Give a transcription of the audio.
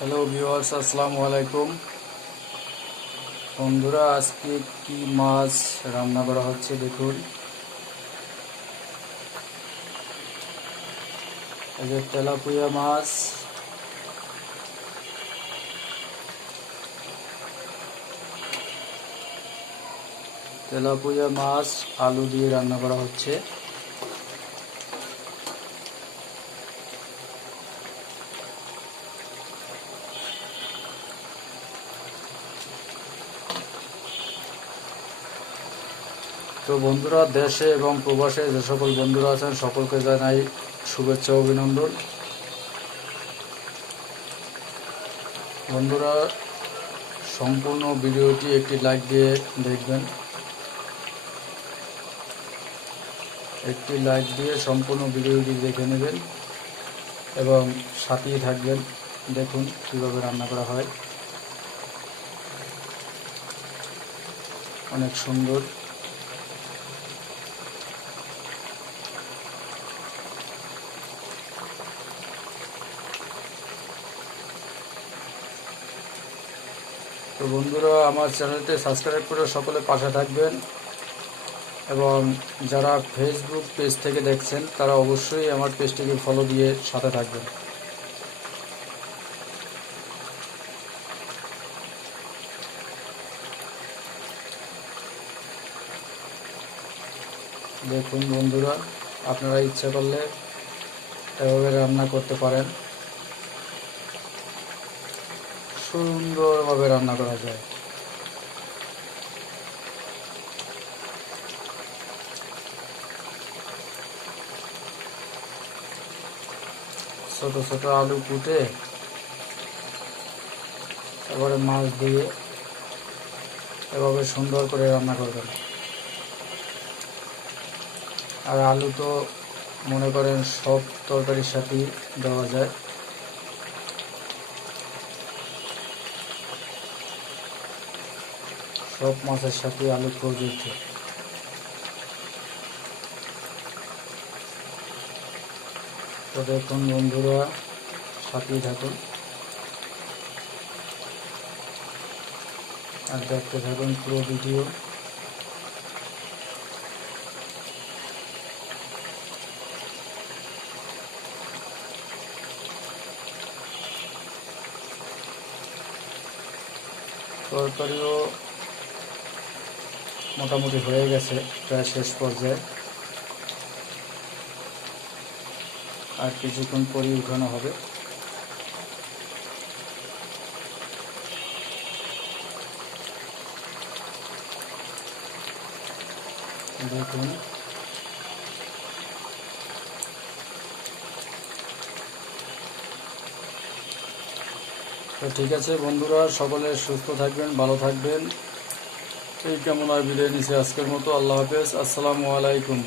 Hello viewers আসসালামু আলাইকুম বন্ধুরা, আজকে কি মাছ রান্না করা হচ্ছে দেখুন। এই তেলাপুয়া মাছ। তেলাপুয়া মাছ আলু দিয়ে রান্না করা হচ্ছে। তো বন্ধুরা, দেশে এবং প্রবাসে যে সকল বন্ধুরা আছেন, সকলকে জানাই শুভেচ্ছা অভিনন্দন। বন্ধুরা, সম্পূর্ণ ভিডিওটি একটি লাইক দিয়ে দেখবেন। একটি লাইক দিয়ে সম্পূর্ণ ভিডিওটি দেখে নেবেন এবং সাথেই থাকবেন। দেখুন কীভাবে রান্না করা হয়। অনেক সুন্দর। তো বন্ধুরা, আমার চ্যানেলটি সাবস্ক্রাইব করে সকলে পাশে থাকবেন। এবং যারা ফেসবুক পেজ থেকে দেখছেন, তারা অবশ্যই আমার পেজটিকে ফলো দিয়ে সাথে থাকবেন। দেখুন বন্ধুরা, আপনারা ইচ্ছা করলে এভাবে রান্না করতে পারেন। সুন্দরভাবে রান্না করা যায়। ছোট ছোট আলু কুটে এবারে মাছ দিয়ে এভাবে সুন্দর করে রান্না করবেন। আর আলু তো মনে করেন সব তরকারির সাথেই দেওয়া যায়। সব মাছের সাথে আলু প্রযোজ্য তো বন্ধুরা, সাথেই থাকুন। আর দেখতে থাকুন পুরো ভিডিও। তরকারিও মোটামুটি হয়ে গেছে, প্রায় শেষ পর্যায়ে। আর কিছুক্ষণ পরই উঠানো হবে। দেখুন। তো ঠিক আছে বন্ধুরা, সকলে সুস্থ থাকবেন, ভালো থাকবেন। এই কেমন আর বিদায় নিছি আজকের মতো। আল্লাহ হাফেজ। আসসালামু আলাইকুম।